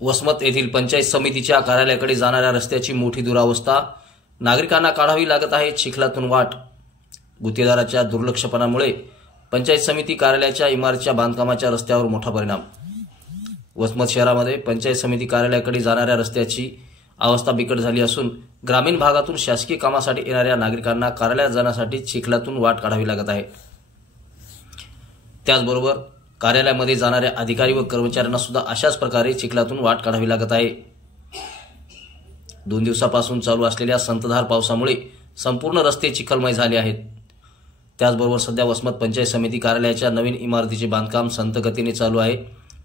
वसमत येथील पंचायत समितीच्या कार्यालयाकडे जाणाऱ्या रस्त्याची मोठी दुरावस्था, नागरिकांना काढावी लागत आहे चिखलातून वाट। गुत्तेदाराच्या दुर्लक्षपणामुळे पंचायत समिती कार्यालयाच्या इमारतीच्या बांधकामाच्या रस्त्यावर मोठा परिणाम। वसमत शहरामध्ये पंचायत समिती कार्यालयाकडे जाणाऱ्या रस्त्याची अवस्था बिकट झाली असून ग्रामीण भागातून शासकीय कामासाठी येणाऱ्या नागरिकांना कार्यालयात जाण्यासाठी चिखलातून वाट काढावी लागत आहे। त्याचबरोबर कार्यालयामध्ये जाणाऱ्या अधिकारी व कर्मचाऱ्यांना सुद्धा अशाच प्रकारे चिखलातून वाट काढावी लागत आहे। 2 दिवसापासून चालू असलेल्या संततधार पावसामुळे संपूर्ण रस्ते चिखलमय झाले आहेत। त्याचबरोबर सध्या वसमत पंचायत समिती कार्यालयाच्या नवीन इमारतीचे बांधकाम संत गतीने चालू आहे,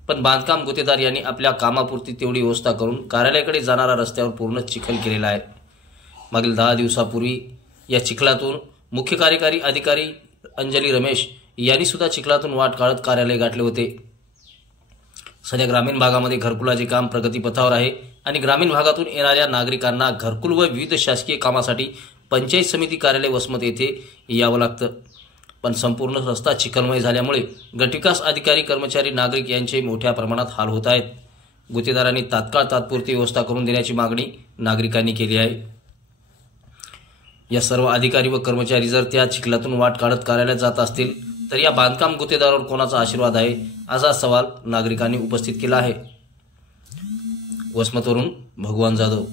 पण बांधकाम गुत्तेदार यांनी आपल्या कामापुरती तेवढी व्यवस्था करून कार्यालयाकडे जाणारा रस्त्यावर पूर्ण चिखल केलेला आहे। मागील 10 दिवसापूर्वी या चिखलातून मुख्य कार्यकारी अधिकारी अंजली रमेश यांनी सुद्धा चिखलातून वाट काढत कार्यालय गाठले होते। सध्या ग्रामीण भागामध्ये घरकुलाचे काम प्रगतीपथावर आहे आणि ग्रामीण भागातून येणाऱ्या नागरिकांना घरकुल व विविध शासकीय कामासाठी पंचायत समिती कार्यालय वसमत येथे यावं लागतं, पण संपूर्ण रस्ता चिखलमय झाल्यामुळे गटविकास अधिकारी, कर्मचारी, नागरिक यांचे मोठ्या प्रमाणात हाल होत आहेत। गुत्तेदारांनी तात्पुरती व्यवस्था करून देण्याची मागणी नागरिकांनी केली आहे। या सर्व अधिकारी व कर्मचारी जर त्या चिखलातून वाट काढत कार्यालयात जात असतील तर या बांधकाम गुत्तेदारावर कोणाचा आशीर्वाद आहे, असा सवाल नागरिकांनी उपस्थित केला आहे। वसमतवरून भगवान जाधव।